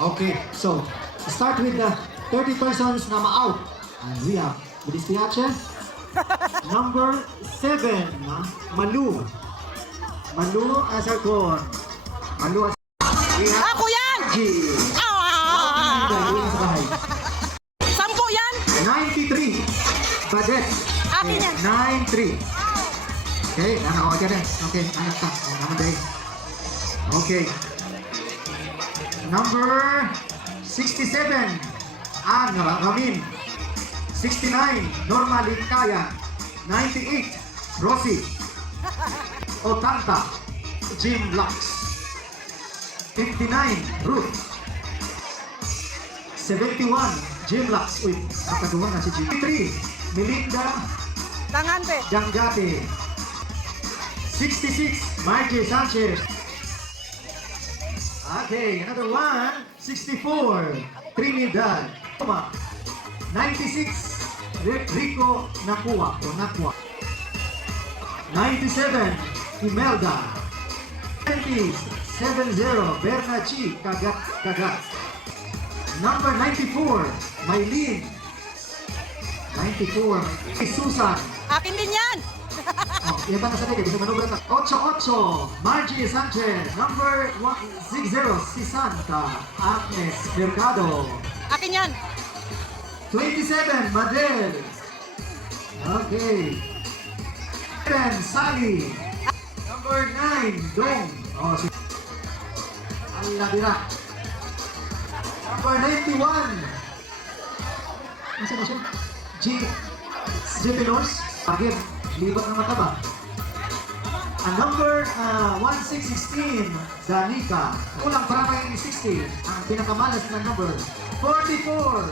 Okay, so start with the 30 persons na ma-out. And we have Budistiache. Number 7, Malu. Malu as our core. Malu as we have Ako yan! G. Sampo yan! 93. Badet. Akin yan. 93. Okay, ako ka rin. Okay, anak ka. Naman dahil. Okay. Number 67. Ramin. 69. Norma Likaya. 98. Rosie. Otanta. Jim Lux. 59. Ruth. 71. Jim Lux. Uy, nakaduwa na si Jim. 3. Melinda Tangante. Jangate. 66. Margie Sanchez. Okay, another one. 64. Trinidad. 96. Rico Nakua o Nakua. 97. Imelda. 70. Berna Chi Kagat. Number 94. Maylene. 94. Susan. Akin din yan! Oh, iba na sa tigil. Gusto manubra na. 88. Margie Sanchez. Number 60. Si Santa. Agnes Mercado. Akin yan! 27. Madel. Okay. 7. Sally. Number 9. Dong. Oh, si Aladira. Number 91. Masa na siya? G. Pinors. Pagin. Libat ng mataba. Number 1616, Danica. Kulang para may 60. Ang pinakamalas na number. 44,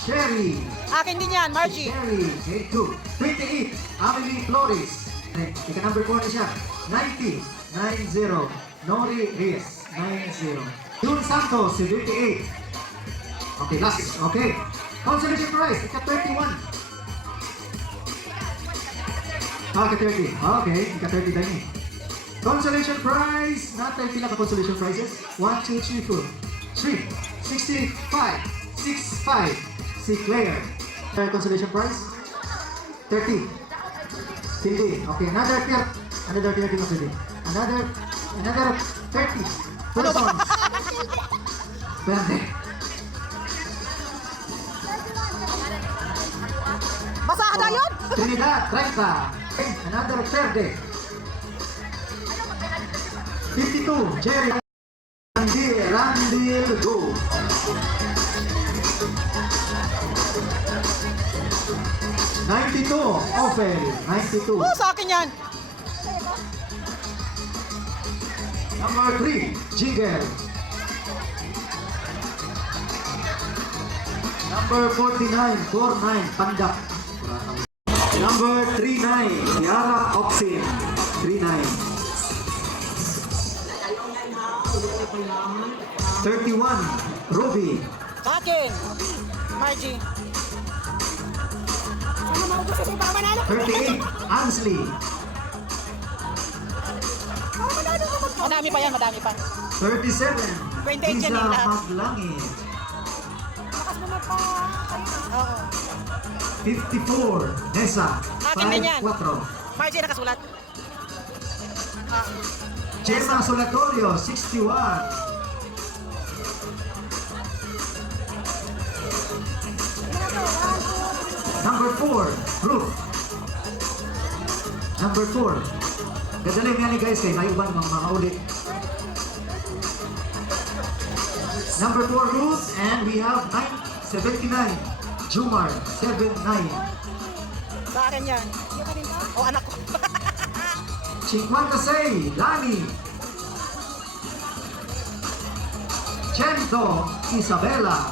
Sherry. Akin din yan, Margie. Sherry, okay, 2. 28, Amelie Flores. Ika number 4 na siya. 90, 90, Nori Reyes. 90. June Santos, 78. Okay, last. Okay. Consolation prize, ika 31. Ika 30. Okay, ika 30 dahil eh. Consolation prize. Natin pila ka consolation prizes? 1, 2, 3, 4. 3, 65, 65. Si Claire. Consolation prize? 30. Hindi. Okay, another 30. Another 30 na pwede. Another 30. Persons. Pwede. Basa ka na yun? Trinidad, 30. Okay, another 30. 52, Jerry. Randil, go. 92, Ophel. 92. Oh, sa akin yan! Number 3, Jigger. Number 49, 49, Pandak. Number 39, Yara Oxin. 39. 31, Ruby. Sa akin! Margie. Ano maubos kasi para manalo? 38, Ansley. Madami pa yan, madami pa. 37, 28 yan Lisa eh, lahat. Maglangit. Bakas naman pa. Oo. 54, Nessa. Akin din yan. 54. Margie nakasulat. Gemma Solatorio, 61. Number 4, Ruth. Number 4. Gadaling nga ni guys kay may uban mga ulit. Number 4, Ruth, and we have 79. Jumar, 79. Sa akin yan. O anak ko. 56, Lani. 100, Isabella.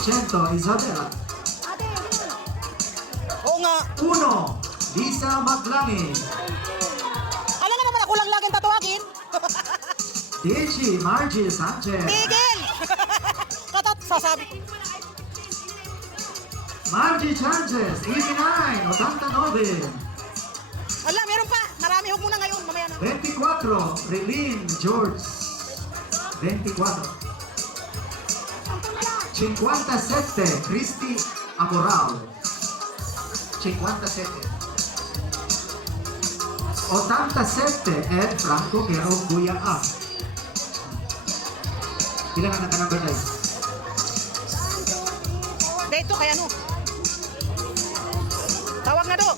100, Isabella. Oo nga. 1, Lisa Maglangit. Alam nga naman ako lang laging tatuagin. Deji Margie Sanchez. Tigil! Katat, sasabi ko. Margie Sanchez, 89, 89. Ala, meron pa. Marami, huwag muna ngayon. Mamaya na. 24, Relene George. 24. 57, Christy Amoral. 57. 87, Ed Franco Quero Buya A. Ilan ang naka-number 9? Dito kaya no. Tawag na do.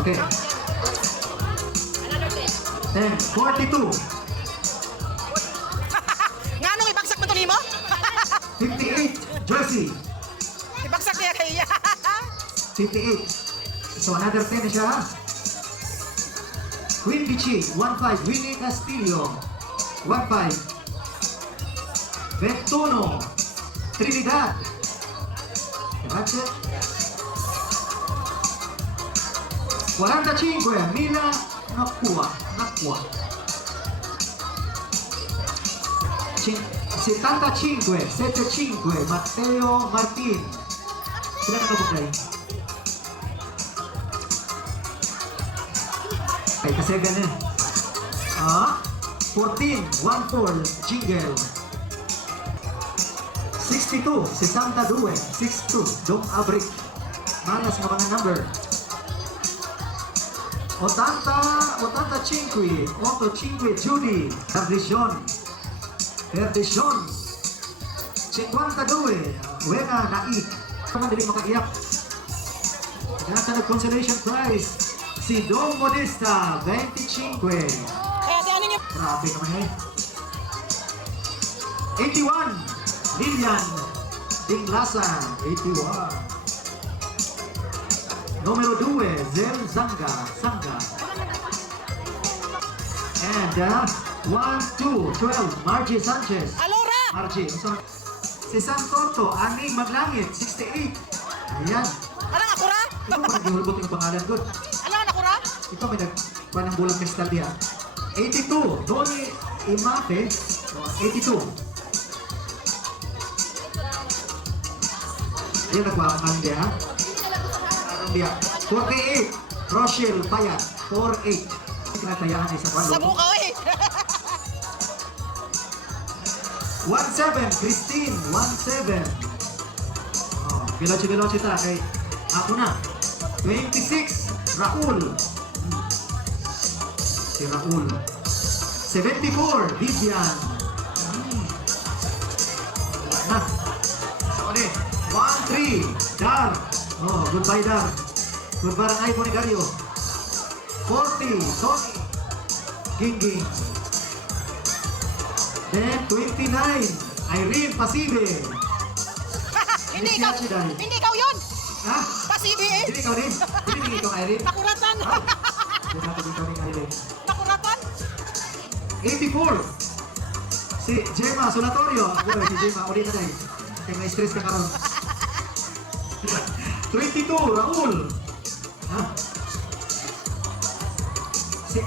Okay. 10, 42, Nga nung ibagsak mo to nimo? 58, Jersey. Ibagsak niya kaya. 58. So another 10 na siya. Queen Bichi, 1-5. Winnie Castillo, 1-5. Bentono, Trinidad. That's it. 45, Mila Nakua. 75, 75, Matteo Martin. Sila nakabukay. Ay, kasi ganun. 14, 1-4, Jingle. 62, 62, 62, Dong Abrik. Malas ng mga number. 85, 85, Judy. Perdition. 52, Wena Naik. Kaman dili makaiyak. Nasa nag-consolation prize, si Dom Modesta, 25. Kaya di ano niyo? Grabe naman eh. 81, Lilian Dinglasan, 81. Numero 2, Zel Zanga. And 1, 2, 12, Margie Sanchez. Alora! Margie, si San Corto, Aning Maglangit, 68. Ayan. Anong ako ra? Ito pa naghihulbot yung pangalan ko. Ano ako ra? Ito may nagkuha ng bulang kristal diya. 82, Donnie Imate, 82. Ayan nagkuha ang kanin diya. Kanin diya. 48, Rochelle Payat, 48. Tinatayaan ay sa kwalo. Sa buka eh. 17, Christine, 17. Oh, Veloci ta kay ako na. 26, Raul. Si Raul. 74, Vivian. Na. So, 1, 3, Dar. Oh, goodbye, Dar. Goodbye ang iPhone ni Gario. 40, Tony. Gingging. Then, 29, Irene Pasibe. Hindi ikaw. Siya dahil. Hindi ikaw yun. Ha? Pasibi eh. Hindi ikaw rin? Hindi ikaw Irene? Nakuratan. Hindi natin ikaw rin Irene. Nakuratan. 84, si Gemma Solatorio. Ako si Gemma, ulit na dahil. Kaya na-stress ka karoon. 22, Raul. Ha? Si...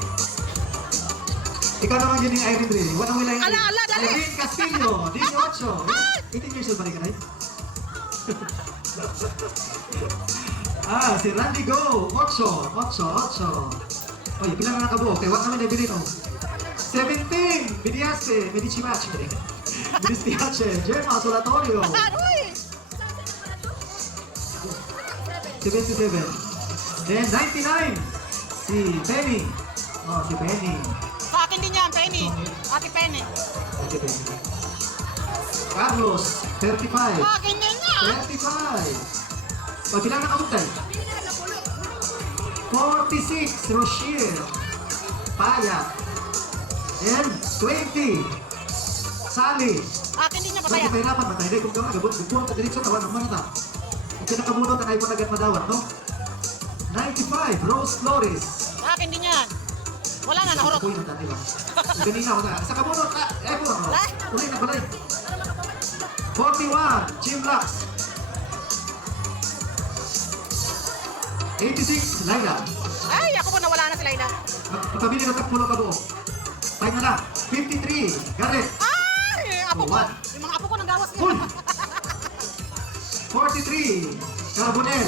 Ikaw naman yun yung Irene rin. Walang wala yung... Ala, dali. Irene Castillo, 18. 18 years old ba rin ka na si Randy Go, 8. Oy, pilang na nakabuo. Kaya wag naman nabili no. 17, Mediace, Medichimache. Mediace, Gemma Solatorio. Uy. 77. Then 99, si Penny. Oh, si Penny. Sa akin din yan, Penny. Ate Penny. Si Penny. Carlos, 35. Sa akin din yan. 35. O, pilang nakabutay? 46, Rochelle. Payat. And 20, Sally. Akin din yan, Pwede pataya. pahirapan, matay. Kung ka magabot, bukuhan ka diretso, tawan ng mga. Kung kinakabunot, ang iPhone agad madawat, no? 95, Rose Flores. Sa akin din yan. Wala na, nahurot. Uy, nandati ba? Ganina ako na. Sa kabunot, iPhone. Oh. Ulit na balay. 41, Jim Lux. 86, Laila. Ay, ako po nawala na si Laila. Magpabili na tagpulo ka buo. Time na na. 53, Garrett. Ay, apo ko. What? Yung mga apo ko nagawas Uy! niya. 43, Carbonel.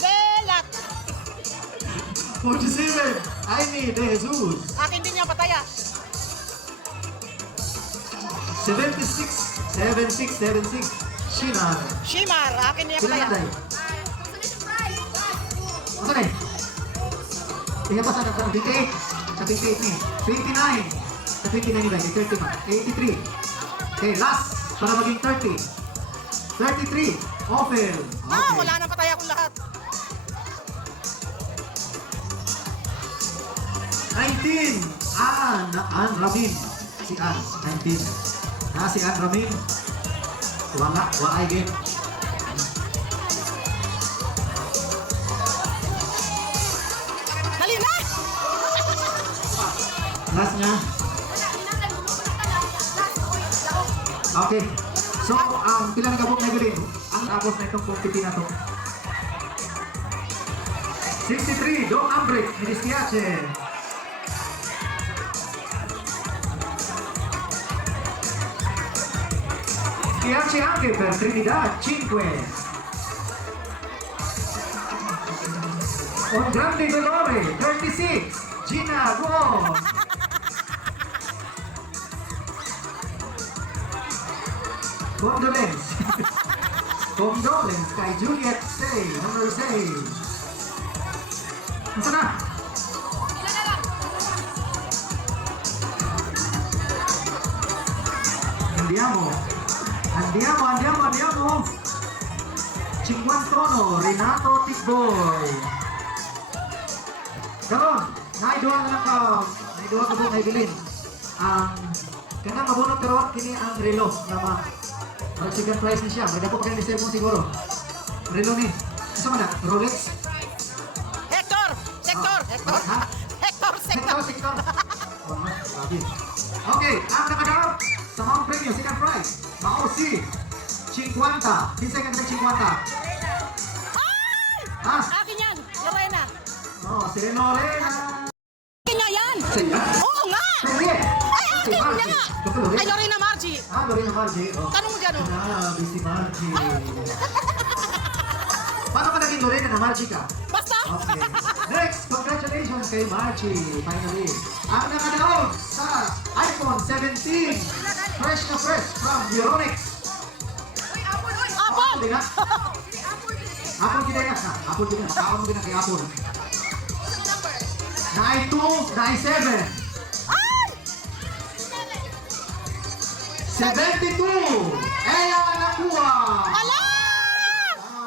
Belat. 44, 47, Aimee De Jesus. Akin din yan, pataya. 76, 76, 76, Shinar. Shimar, akin din yan, Sila pataya. nanday. Masa na eh? Tingnan pa sa 28, sa 28 ni. 29, sa 29 ni Day, 30 pa. 83. Okay, last, para maging 30. 33, Ophel. Ah, wala nang pataya kong lahat. 19, Ann Ramin. Si Ann, 19. Si Ann Ramin. Wala ay game. Dali na! Last niya. Okay. So, pila na kabok na gulin. Ang tapos na itong competi na to. 63, Dom Ambrick, Ministiache. Schiacci anche per Trinidad, 5. Un grande dolore, 36, Gina Guo. Condolence. Condolence kay Juliet Say, number 6. Masa na? Andiamo. 51, Renato Tikboy. Karon, naiduha na lang ka, naiduha ka po kay Bilin. Kanang mabunot karon kini ang relo na second prize ni siya. May dako pa kayo ni mo siguro. Relo ni. Isa man na, Rolex. Hector! Sector! Hector! Ha? Hector! Sector! Sector. Oh, grabe. Okay, ang nakadawat sa mga premium, second prize. Mao si 50. Kinsa ka ng 50? Ay! Ha? Akin yan! Lorena! Oh, si Lorena. Akin nga yan! Siya? Oo nga! Sige. Ay, akin Si Margie. nga! Dr. Lorena. Ay, Lorena Margie! Lorena Margie. Oh. Tanong mo dyan, oh. Grabe si Margie. Paano ka naging Lorena na Margie ka? Basta! Okay. Next, congratulations kay Margie. Finally. Ang nakadaog sa iPhone 17. Fresh na fresh from Euronics. Apple! Hindi nga. Apple ginaya ka. Apple ginaya. Makaon mo ginaya kay Apple. Nai 2, Nai 7. Ay! 72! Ella nakuha! Ala!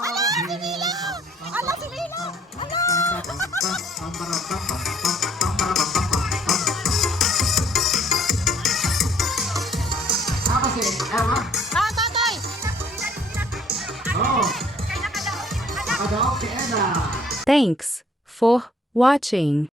Ala! Si Mila! Ala! Si Mila! Ala! Apa si Emma? Ah, tatay! Oh, nakadaog si Ella. Thanks for watching.